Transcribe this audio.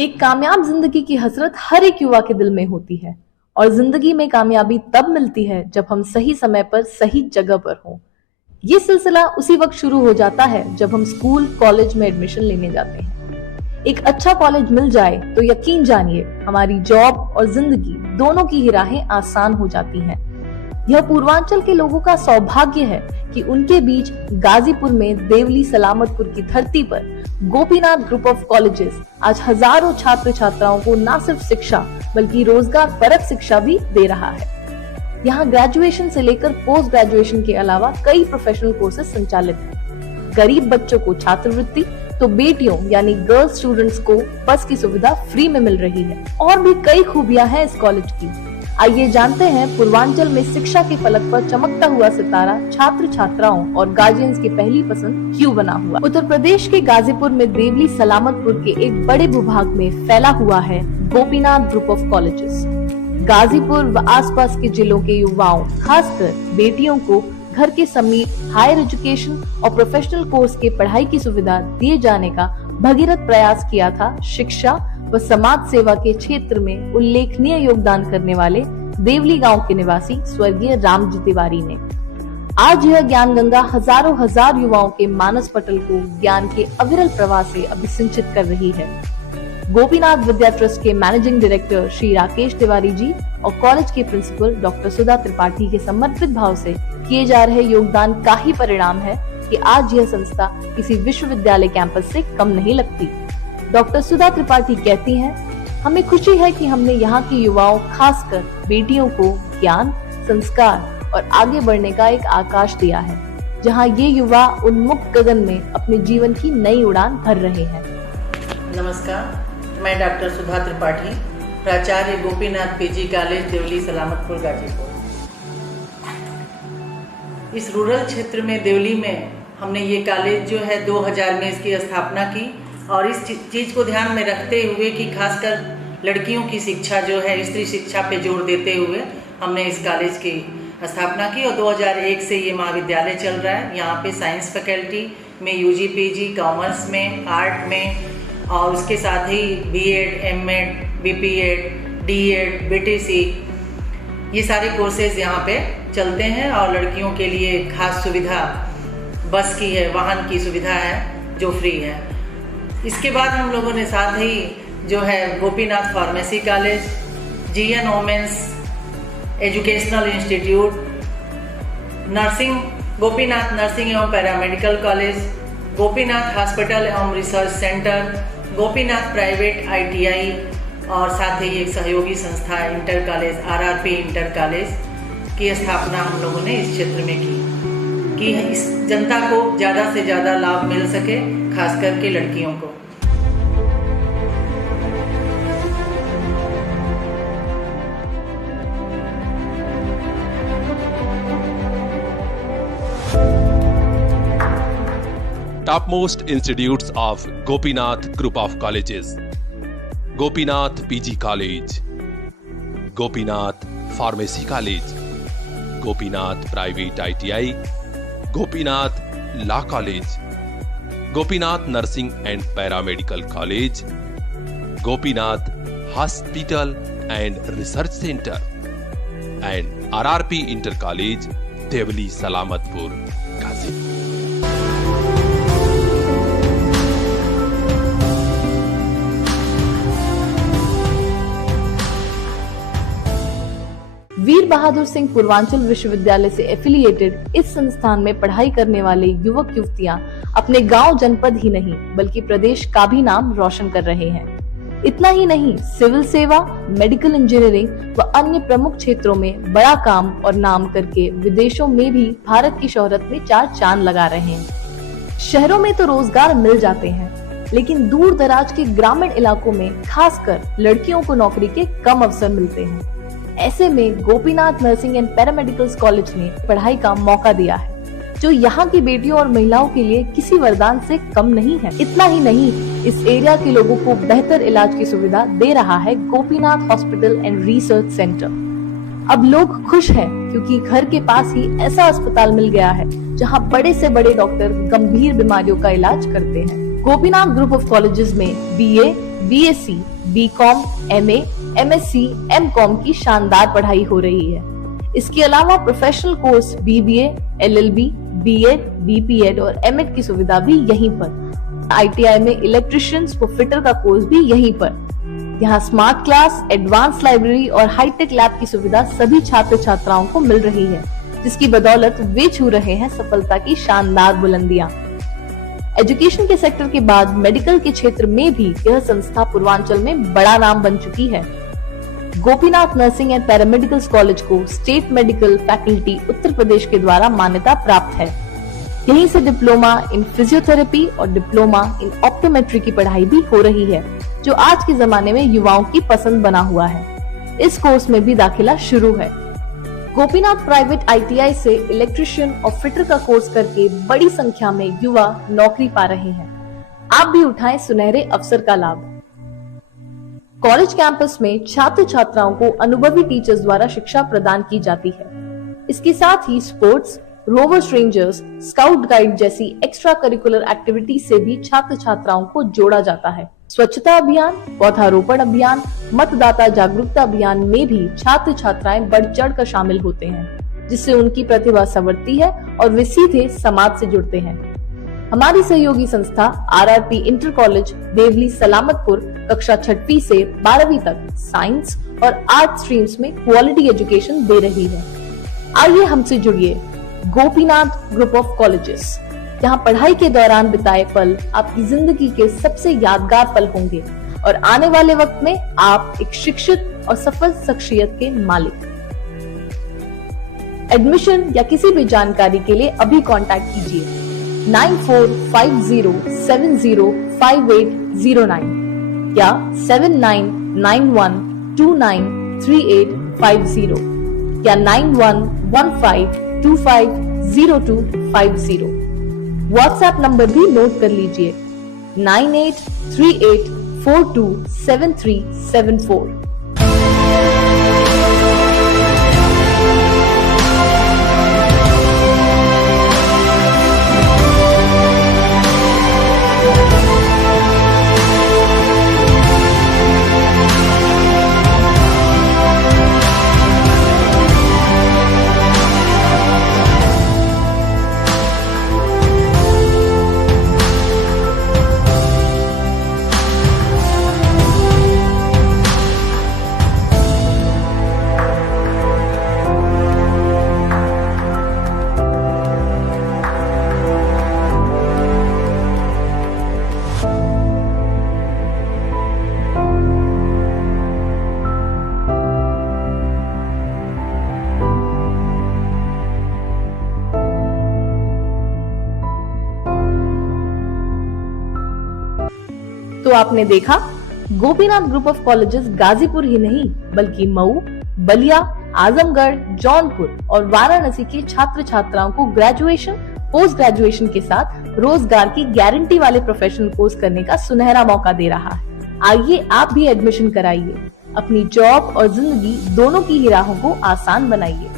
एक कामयाब जिंदगी की हसरत हर एक युवा के दिल में होती है और जिंदगी में कामयाबी तब मिलती है जब हम सही समय पर सही जगह पर हों। ये सिलसिला उसी वक्त शुरू हो जाता है जब हम स्कूल कॉलेज में एडमिशन लेने जाते हैं। एक अच्छा कॉलेज मिल जाए तो यकीन जानिए हमारी जॉब और जिंदगी दोनों की ही राहें आसान हो जाती हैं। यह पूर्वांचल के लोगों का सौभाग्य है कि उनके बीच गाजीपुर में देवली सलामतपुर की धरती पर गोपीनाथ ग्रुप ऑफ कॉलेजेस आज हजारों छात्र छात्राओं को न सिर्फ शिक्षा बल्कि रोजगार परक शिक्षा भी दे रहा है। यहाँ ग्रेजुएशन से लेकर पोस्ट ग्रेजुएशन के अलावा कई प्रोफेशनल कोर्सेज संचालित हैं। गरीब बच्चों को छात्रवृत्ति तो बेटियों यानी गर्ल्स स्टूडेंट्स को बस की सुविधा फ्री में मिल रही है। और भी कई खूबियां हैं इस कॉलेज की। आइए जानते हैं पूर्वांचल में शिक्षा के फलक पर चमकता हुआ सितारा छात्र छात्राओं और गार्जियंस की पहली पसंद क्यों बना हुआ। उत्तर प्रदेश के गाजीपुर में देवली सलामतपुर के एक बड़े भूभाग में फैला हुआ है Gopinath group of colleges. Ghazipur व आसपास के जिलों के युवाओं खासकर बेटियों को घर के समीप हायर एजुकेशन और प्रोफेशनल कोर्स के पढ़ाई की सुविधा दिए जाने का भगीरथ प्रयास किया था शिक्षा व समाज सेवा के क्षेत्र में उल्लेखनीय योगदान करने वाले देवली गांव के निवासी स्वर्गीय रामजी तिवारी ने। आज यह ज्ञान गंगा हजारों हजार युवाओं के मानस पटल को ज्ञान के अविरल प्रवाह से अभिसिंचित कर रही है। गोपीनाथ विद्या ट्रस्ट के मैनेजिंग डायरेक्टर श्री राकेश तिवारी जी और कॉलेज के प्रिंसिपल डॉक्टर सुधा त्रिपाठी के समर्पित भाव से किए जा रहे योगदान का ही परिणाम है कि आज यह संस्था किसी विश्वविद्यालय कैंपस से कम नहीं लगती। डॉक्टर सुधा त्रिपाठी कहती हैं, हमें खुशी है कि हमने यहाँ के युवाओं खासकर बेटियों को ज्ञान, संस्कार और आगे बढ़ने का एक आकाश दिया है, जहाँ ये युवा उन्मुक्त गगन में अपने जीवन की नई उड़ान भर रहे हैं। नमस्कार, मैं डॉक्टर सुधा त्रिपाठी, प्राचार्य गोपीनाथ पीजी कॉलेज देवली सलामतपुर गाजीपुर। इस रूरल क्षेत्र में देवली में हमने ये कॉलेज जो है 2000 में इसकी स्थापना की और इस चीज़ को ध्यान में रखते हुए कि खासकर लड़कियों की शिक्षा जो है स्त्री शिक्षा पे जोर देते हुए हमने इस कॉलेज की स्थापना की और 2001 से ये महाविद्यालय चल रहा है। यहाँ पे साइंस फैकल्टी में यूजी पीजी, कॉमर्स में, आर्ट में और उसके साथ ही BEd, MEd, BPEd, DEd, BTC ये सारे कोर्सेज यहाँ पे चलते हैं और लड़कियों के लिए खास सुविधा बस की है, वाहन की सुविधा है जो फ्री है। इसके बाद हम लोगों ने साथ ही जो है Gopinath pharmacy college, GN women's educational institute, nursing Gopinath nursing एवं पैरामेडिकल कॉलेज, गोपीनाथ हॉस्पिटल एवं research centre, Gopinath private ITI और साथ ही एक सहयोगी संस्था inter college RRP inter college की स्थापना हम लोगों ने इस क्षेत्र में की कि इस जनता को ज़्यादा से ज़्यादा लाभ मिल सके, खास करके लड़कियों को। Topmost institutes of Gopinath Group of Colleges: Gopinath PG College, Gopinath Pharmacy College, Gopinath Private ITI, Gopinath Law College, Gopinath Nursing and Paramedical College, Gopinath Hospital and Research Center, and RRP Inter College, Devli Salamatpur, Gazipur. वीर बहादुर सिंह पूर्वांचल विश्वविद्यालय से affiliated इस संस्थान में पढ़ाई करने वाले युवक युवतियां अपने गांव जनपद ही नहीं बल्कि प्रदेश का भी नाम रोशन कर रहे हैं। इतना ही नहीं, सिविल सेवा, मेडिकल इंजीनियरिंग व अन्य प्रमुख क्षेत्रों में बड़ा काम और नाम करके विदेशों में भी भारत की शोहरत में चार चांद लगा रहे हैं। शहरों में तो रोजगार मिल जाते हैं, लेकिन दूर दराज के ग्रामीण इलाकों में खासकर लड़कियों को नौकरी के कम अवसर मिलते हैं। ऐसे में Gopinath nursing and paramedical college ने पढ़ाई का मौका दिया है, जो यहाँ की बेटियों और महिलाओं के लिए किसी वरदान से कम नहीं है। इतना ही नहीं, इस एरिया के लोगों को बेहतर इलाज की सुविधा दे रहा है Gopinath hospital and research centre. अब लोग खुश हैं क्योंकि घर के पास ही ऐसा अस्पताल मिल गया है जहाँ बड़े से बड़े डॉक्टर गंभीर बीमारियों का इलाज करते हैं। गोपीनाथ ग्रुप ऑफ कॉलेजेस में BA, BSc, BCom, MA, MSc, MCom की शानदार पढ़ाई हो रही है। इसके अलावा professional course BBA, LLB, BEd, BPEd और एमएड की सुविधा भी यहीं पर। आईटीआई में इलेक्ट्रिशियंस व फिटर का कोर्स भी यहीं पर। यहाँ स्मार्ट क्लास, एडवांस लाइब्रेरी और हाईटेक लैब की सुविधा सभी छात्र छात्राओं को मिल रही है, जिसकी बदौलत वे छू रहे हैं सफलता की शानदार बुलंदियां। एजुकेशन के सेक्टर के बाद मेडिकल के क्षेत्र में भी यह संस्था पूर्वांचल में बड़ा नाम बन चुकी है। Gopinath nursing and paramedical college को state medical faculty Uttar Pradesh के द्वारा मान्यता प्राप्त है। यहीं से डिप्लोमा इन फिजियोथेरेपी और डिप्लोमा इन ऑप्टोमेट्री की पढ़ाई भी हो रही है, जो आज के जमाने में युवाओं की पसंद बना हुआ है। इस कोर्स में भी दाखिला शुरू है। गोपीनाथ प्राइवेट आईटीआई से इलेक्ट्रिशियन और फिटर का कोर्स करके बड़ी संख्या में युवा नौकरी पा रहे हैं। आप भी उठाएं सुनहरे अवसर का लाभ। कॉलेज कैंपस में छात्र छात्राओं को अनुभवी टीचर्स द्वारा शिक्षा प्रदान की जाती है। इसके साथ ही sports, rovers rangers, scout guide जैसी एक्स्ट्रा करिकुलर एक्टिविटी से भी छात्र छात्राओं को जोड़ा जाता है। स्वच्छता अभियान, पौधारोपण अभियान, मतदाता जागरूकता अभियान में भी छात्र छात्राएं बढ़ चढ़ कर शामिल होते हैं, जिससे उनकी प्रतिभा संवरती है और वे सीधे समाज से जुड़ते हैं। हमारी सहयोगी संस्था RRP inter college Devli Salamatpur कक्षा 6वीं से 12वीं तक साइंस और आर्ट स्ट्रीम्स में क्वालिटी एजुकेशन दे रही है। आइए हमसे जुड़िए। गोपीनाथ ग्रुप ऑफ कॉलेजेस, यहाँ पढ़ाई के दौरान बिताए पल आपकी जिंदगी के सबसे यादगार पल होंगे और आने वाले वक्त में आप एक शिक्षित और सफल शख्सियत के मालिक। एडमिशन या किसी भी जानकारी के लिए अभी कांटेक्ट कीजिए 9450705809 या 7991293850 या 9115250250। व्हाट्सएप नंबर भी नोट कर लीजिए 9838427374। तो आपने देखा, Gopinath group of colleges Ghazipur ही नहीं बल्कि मऊ, बलिया, आजमगढ़, जौनपुर और वाराणसी के छात्र छात्राओं को ग्रेजुएशन, पोस्ट ग्रेजुएशन के साथ रोजगार की गारंटी वाले प्रोफेशनल कोर्स करने का सुनहरा मौका दे रहा है। आइए आप भी एडमिशन कराइए, अपनी जॉब और जिंदगी दोनों की ही राहों को आसान बनाइए।